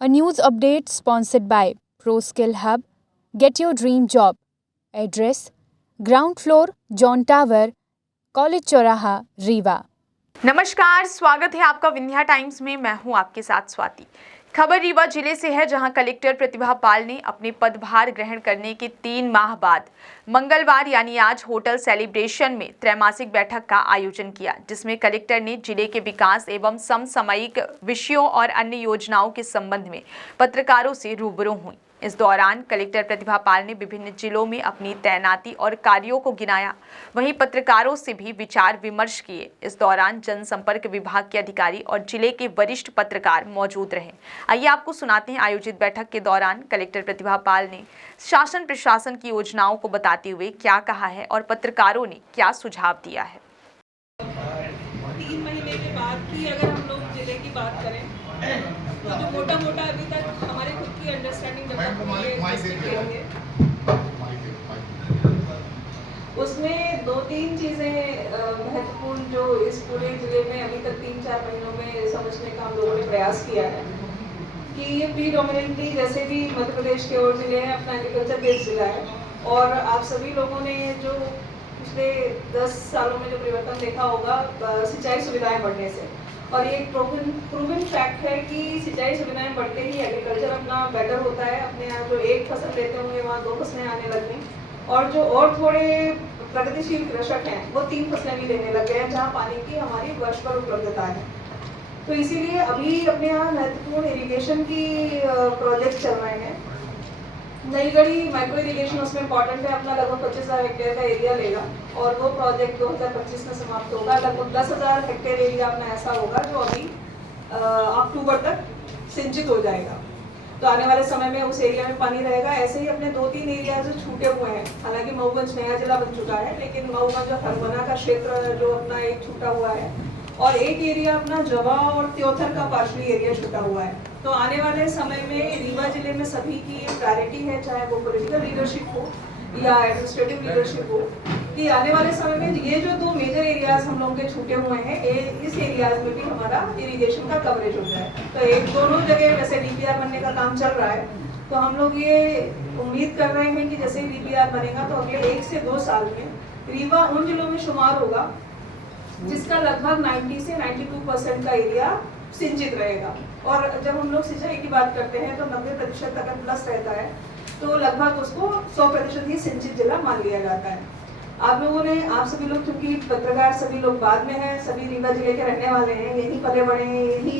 A news update sponsored by ProSkill Hub. Get your dream job. Address: Ground floor, John Tower, College चौराहा, रीवा। नमस्कार, स्वागत है आपका Vindhya times में। मैं हूं आपके साथ स्वाति। खबर रीवा जिले से है, जहां कलेक्टर प्रतिभा पाल ने अपने पदभार ग्रहण करने के 3 माह बाद मंगलवार यानी आज होटल सेलिब्रेशन में त्रैमासिक बैठक का आयोजन किया, जिसमें कलेक्टर ने जिले के विकास एवं समसामयिक विषयों और अन्य योजनाओं के संबंध में पत्रकारों से रूबरू हुई। इस दौरान कलेक्टर प्रतिभा पाल ने विभिन्न जिलों में अपनी तैनाती और कार्यों को गिनाया, वहीं पत्रकारों से भी विचार विमर्श किए। इस दौरान जनसंपर्क विभाग के अधिकारी और जिले के वरिष्ठ पत्रकार मौजूद रहे। आइए आपको सुनाते हैं आयोजित बैठक के दौरान कलेक्टर प्रतिभा पाल ने शासन प्रशासन की योजनाओं को बताते हुए क्या कहा है और पत्रकारों ने क्या सुझाव दिया है। 3 महीने के बाद की अगर हम लोग जिले की बात करें तो जो मोटा अभी तक हमारे खुद की अंडरस्टैंडिंग डेवलप हुई है, उसमें 2-3 चीज़ें महत्वपूर्ण जो इस पूरे जिले में अभी तक 3-4 महीनों में समझने का हम लोगों ने प्रयास किया है कि ये प्रीडोमिनेंटली जैसे भी मध्य प्रदेश के और जिले हैं, अपना एग्रीकल्चर बेस्ड जिला है। और आप सभी लोगों ने जो पिछले 10 सालों में जो परिवर्तन देखा होगा सिंचाई सुविधाएं बढ़ने से, और ये एक प्रूवन फैक्ट है कि सिंचाई सुविधाएं बढ़ते ही एग्रीकल्चर अपना बेटर होता है। अपने यहाँ जो एक फसल लेते होंगे वहाँ 2 फसलें आने लग गई, और जो और थोड़े प्रगतिशील कृषक हैं वो 3 फसलें भी लेने लग गए हैं, जहाँ पानी की हमारी वर्ष पर उपलब्धता है। तो इसीलिए अभी अपने यहाँ महत्वपूर्ण इरिगेशन की प्रोजेक्ट चल रहे हैं। नई गढ़ी माइक्रो इरिगेशन उसमें इंपॉर्टेंट है, अपना लगभग 25,000 हेक्टेयर का एरिया लेगा, और वो प्रोजेक्ट 2025 में समाप्त होगा। लगभग 10,000 हेक्टेयर एरिया अपना ऐसा होगा जो अभी अक्टूबर तक सिंचित हो जाएगा। तो आने वाले समय में उस एरिया में पानी रहेगा। ऐसे ही अपने 2-3 एरिया जो छूटे हुए हैं, हालांकि मऊगंज नया जिला बन चुका है, लेकिन मऊगंज और हरबना का क्षेत्र जो अपना एक छूटा हुआ है, और एक एरिया अपना जवा और त्योथर का पार्शली एरिया छूटा हुआ है। तो आने वाले समय में रीवा जिले में सभी की प्रायोरिटी है, चाहे वो पॉलिटिकल लीडरशिप हो या एडमिनिस्ट्रेटिव लीडरशिप हो, कि आने वाले समय में ये जो 2 मेजर एरियाज हम लोगों के छूटे हुए हैं, इस एरियाज में भी हमारा इरिगेशन का कवरेज हो जाए। तो एक दोनों जगह वैसे डीपीआर बनने का काम चल रहा है, तो हम लोग ये उम्मीद कर रहे हैं कि जैसे ही डीपीआर बनेगा तो अगले 1 से 2 साल में रीवा उन जिलों में शुमार होगा जिसका लगभग 90 से 92% का एरिया सिंचित रहेगा। और जब हम लोग सिंचाई की बात करते हैं तो 90% अगर प्लस रहता है तो लगभग उसको 100% ही सिंचित जिला मान लिया जाता है। आप लोगों ने, आप सभी लोग, क्योंकि पत्रकार सभी लोग बाद में हैं, सभी रीवा जिले के रहने वाले हैं, यहीं पले बड़े हैं, यही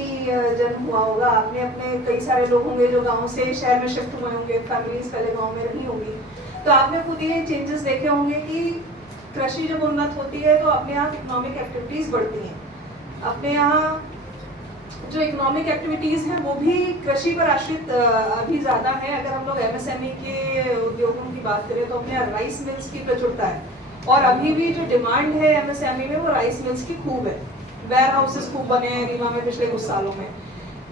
जन्म हुआ होगा। आपने अपने कई सारे लोग होंगे जो गाँव से शहर में शिफ्ट हुए होंगे, फैमिलीज पहले गाँव में रही होंगी, तो आपने खुद ये चेंजेस देखे होंगे कि कृषि जब उन्नत होती है तो अपने यहाँ इकोनॉमिक एक्टिविटीज़ बढ़ती हैं। अपने यहाँ जो इकोनॉमिक एक्टिविटीज़ हैं वो भी कृषि पर आश्रित अभी ज़्यादा है। अगर हम लोग एमएसएमई के उद्योगों की बात करें तो अपने यहाँ राइस मिल्स की प्रचुरता है, और अभी भी जो डिमांड है एमएसएमई में वो राइस मिल्स की खूब है। वेयर हाउसेस खूब बने हैं रीवा में पिछले कुछ सालों में।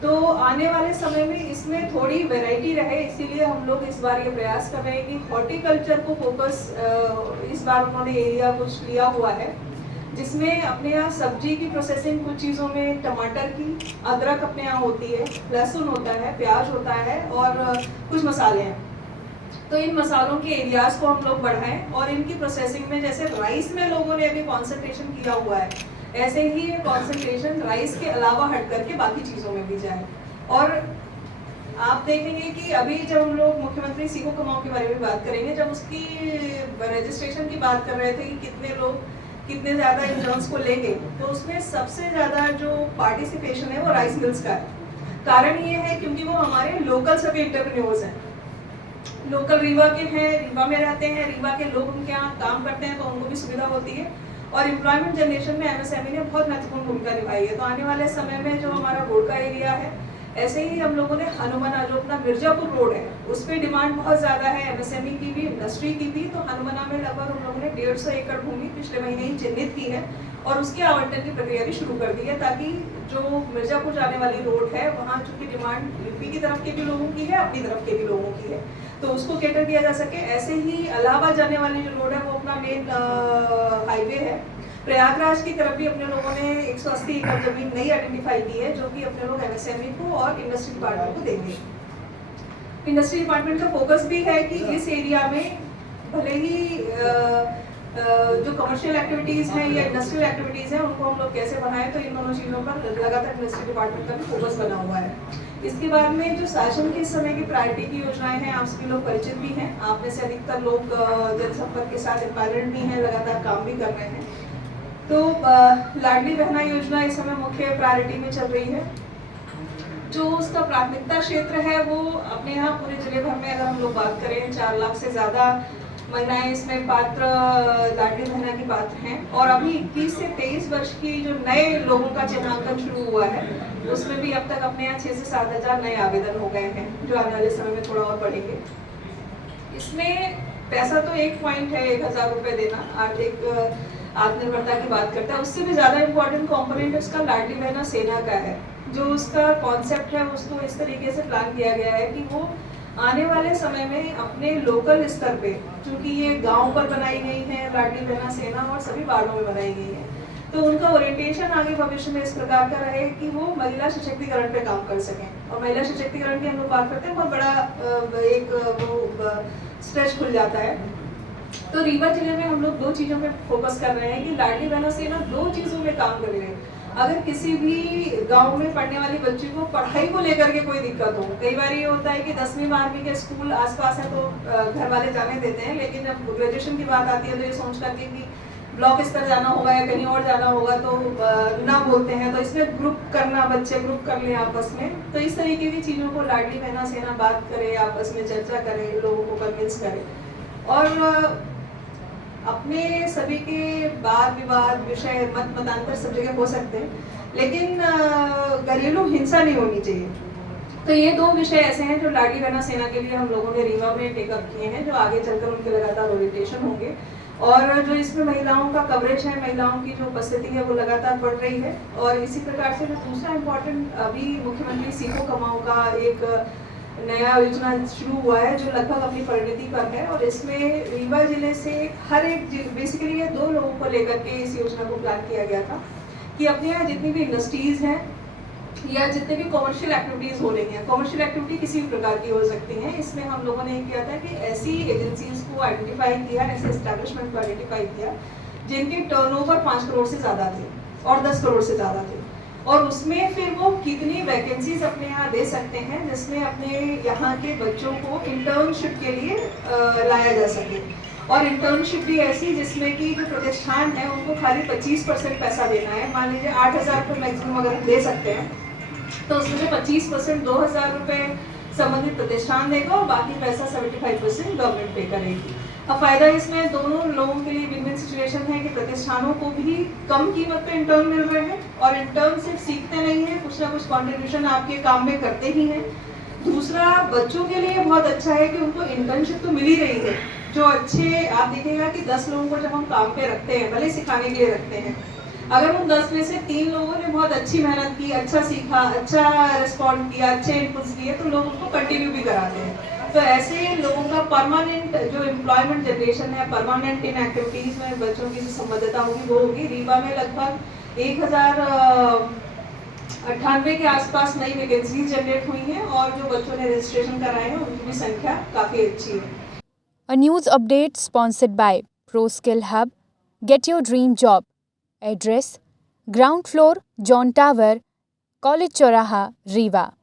तो आने वाले समय में इसमें थोड़ी वैरायटी रहे, इसीलिए हम लोग इस बार ये प्रयास कर रहे हैं कि हॉर्टिकल्चर को फोकस इस बार उन्होंने एरिया कुछ लिया हुआ है, जिसमें अपने यहाँ सब्जी की प्रोसेसिंग कुछ चीज़ों में टमाटर की, अदरक अपने यहाँ होती है, लहसुन होता है, प्याज होता है, और कुछ मसाले हैं। तो इन मसालों के एरियाज को हम लोग बढ़ाएं, और इनकी प्रोसेसिंग में जैसे राइस में लोगों ने अभी कॉन्सेंट्रेशन किया हुआ है, ऐसे ही ये कॉन्सेंट्रेशन राइस के अलावा हट करके बाकी चीज़ों में भी जाए। और आप देखेंगे कि अभी जब हम लोग मुख्यमंत्री सीखो कमाओ के बारे में बात करेंगे, जब उसकी रजिस्ट्रेशन की बात कर रहे थे कि कितने लोग कितने ज़्यादा इंटर्न्स को लेंगे, तो उसमें सबसे ज़्यादा जो पार्टिसिपेशन है वो राइस मिल्स का है। कारण ये है क्योंकि वो हमारे लोकल सभी एंटरप्रेन्योर्स हैं, लोकल रीवा के हैं, रीवा में रहते हैं, रीवा के लोग उनके यहाँ काम करते हैं, तो उनको भी सुविधा होती है। और एम्प्लॉयमेंट जनरेशन में एमएसएमई ने बहुत महत्वपूर्ण भूमिका निभाई है। तो आने वाले समय में जो हमारा रोड का एरिया है, ऐसे ही हम लोगों ने हनुमाना जो अपना मिर्जापुर रोड है उस पर डिमांड बहुत ज़्यादा है, एमएसएमई की भी, इंडस्ट्री की भी। तो हनुमाना में लगभग हम लोगों ने 150 एकड़ भूमि पिछले महीने ही चिन्हित की है, और उसके आवंटन की प्रक्रिया भी शुरू कर दी है, ताकि जो मिर्जापुर जाने वाली रोड है वहाँ चूँकि डिमांड यूपी की तरफ के भी लोगों की है, अपनी तरफ के भी लोगों की है, तो उसको कैटर किया जा सके। ऐसे ही इलाहाबाद जाने वाली जो रोड है वो अपना मेन हाईवे है, प्रयागराज की तरफ भी अपने लोगों ने 180 एकड़ जमीन नई आइडेंटिफाई की है, जो कि अपने लोग एमएसएमई को और इंडस्ट्री डिपार्टमेंट को देंगे। इंडस्ट्री डिपार्टमेंट का फोकस भी है कि इस एरिया में भले ही जो कमर्शियल एक्टिविटीज़ हैं या इंडस्ट्रियल एक्टिविटीज़ हैं उनको हम लोग कैसे बनाएं, तो इन दोनों चीज़ों पर लगातार इंडस्ट्री डिपार्टमेंट का भी फोकस बना हुआ है। इसके बाद में जो शासन के इस समय की प्रायोरिटी की योजनाएं हैं, आप सभी लोग परिचित भी हैं। आप में से अधिकतर लोग जनसंपर्क के साथ एम्पायरमेंट भी हैं, लगातार काम भी कर रहे हैं। तो लाडली बहना योजना इस समय मुख्य प्रायोरिटी में चल रही है। जो उसका प्राथमिकता क्षेत्र है वो अपने यहाँ पूरे जिले भर में अगर हम लोग बात करें 4 लाख से ज़्यादा महिलाएं इसमें पात्र लाडली बहना की पात्र हैं। और अभी 21 से 23 वर्ष की जो नए लोगों का चिन्हांकन शुरू हुआ है उसमें भी अब तक अपने यहाँ 6 से 7 हज़ार नए आवेदन हो गए हैं, जो आने वाले समय में थोड़ा और बढ़ेंगे। इसमें पैसा तो एक पॉइंट है, 1,000 रुपये देना आर्थिक आत्मनिर्भरता की बात करता है। उससे भी ज़्यादा इम्पोर्टेंट कंपोनेंट उसका लाडली बहना सेना का है। जो उसका कॉन्सेप्ट है उसको इस तरीके से प्लान किया गया है कि वो आने वाले समय में अपने लोकल स्तर पे, क्योंकि ये गांव पर बनाई गई है लाडली बहना सेना और सभी वार्डों में बनाई गई है, तो उनका ओरिएंटेशन आगे भविष्य में इस प्रकार का रहे कि वो महिला सशक्तिकरण पे काम कर सकें। और महिला सशक्तिकरण की हम लोग बात करते हैं, बहुत बड़ा एक वो स्ट्रेच खुल जाता है। तो रीवा जिले में हम लोग 2 चीज़ों पे फोकस कर रहे हैं कि लाडली बहना सेना 2 चीज़ों में काम कर रही है। अगर किसी भी गांव में पढ़ने वाली बच्ची को पढ़ाई को लेकर के कोई दिक्कत हो, कई बार ये होता है कि 10वीं 12वीं के स्कूल आसपास है तो घर वाले जाने देते हैं, लेकिन जब ग्रेजुएशन की बात आती है तो ये सोच करके कि ब्लॉक स्तर जाना होगा या कहीं और जाना होगा तो ना बोलते हैं। तो इसमें ग्रुप करना, बच्चे ग्रुप कर लें आपस में, तो इस तरीके की चीज़ों को लाडली बहना सेना बात करे, आपस में चर्चा करे, लोगों को कन्विंस करे। और अपने सभी के वाद विवाद, विषय, मत मतांतर सब जगह हो सकते हैं, लेकिन घरेलू हिंसा नहीं होनी चाहिए। तो ये 2 विषय ऐसे हैं जो लाडली बहना सेना के लिए हम लोगों ने रीवा में टेकअप किए हैं, जो आगे चलकर उनके लगातार ओरिएंटेशन होंगे। और जो इसमें महिलाओं का कवरेज है, महिलाओं की जो उपस्थिति है वो लगातार बढ़ रही है। और इसी प्रकार से जो दूसरा इम्पोर्टेंट अभी मुख्यमंत्री सीखो कमाओ का एक नया योजना शुरू हुआ है, जो लगभग अपनी परिणति पर है। और इसमें रीवा जिले से हर एक बेसिकली ये 2 लोगों को लेकर के इस योजना को प्लान किया गया था कि अपने यहाँ जितनी भी इंडस्ट्रीज हैं या जितने भी कॉमर्शियल एक्टिविटीज़ हो रही हैं, कॉमर्शियल एक्टिविटी किसी भी प्रकार की हो सकती हैं, इसमें हम लोगों ने किया था कि ऐसी एजेंसीज को आइडेंटिफाई किया, ऐसे एस्टेब्लिशमेंट को आइडेंटिफाई किया जिनके टर्नओवर 5 करोड़ से ज़्यादा थे और 10 करोड़ से ज़्यादा थे। और उसमें फिर वो कितनी वैकेंसीज अपने यहाँ दे सकते हैं जिसमें अपने यहाँ के बच्चों को इंटर्नशिप के लिए लाया जा सके। और इंटर्नशिप भी ऐसी जिसमें कि जो प्रतिष्ठान है उनको खाली 25% पैसा देना है। मान लीजिए 8,000 रुपये मैक्सिमम अगर दे सकते हैं, तो उसमें से 25% 2,000 रुपये संबंधित प्रतिष्ठान देगा और बाकी पैसा 75% गवर्नमेंट पे करेगी। अब फायदा इसमें दोनों लोगों के लिए विन विन सिचुएशन है कि प्रतिष्ठानों को भी कम कीमत पे इंटर्न मिल रहे हैं और इंटर्न सिर्फ सीखते नहीं हैं, कुछ ना कुछ कंट्रीब्यूशन आपके काम में करते ही हैं। दूसरा, बच्चों के लिए बहुत अच्छा है कि उनको इंटर्नशिप तो मिल ही रही है। जो अच्छे, आप देखिएगा कि 10 लोगों को जब हम काम पे रखते हैं, भले सिखाने के लिए रखते हैं, अगर उन 10 में से 3 लोगों ने बहुत अच्छी मेहनत की, अच्छा सीखा, अच्छा रिस्पॉन्ड किया, अच्छे इनपुट्स दिए, तो लोग उसको कंटिन्यू भी कराते हैं। तो ऐसे लोगों का परमानेंट जो एम्प्लॉयमेंट जनरेशन है, परमानेंट इन एक्टिविटीज़ में बच्चों की जो संबद्धता होगी वो होगी। रीवा में लगभग 1098 के आसपास नई वैकेंसीज जनरेट हुई हैं और जो बच्चों ने रजिस्ट्रेशन कराए हैं उनकी भी संख्या काफ़ी अच्छी है। A news update sponsored by ProSkill Hub. Get your dream job. Address: Ground floor, John Tower, College Choraha, Rewa.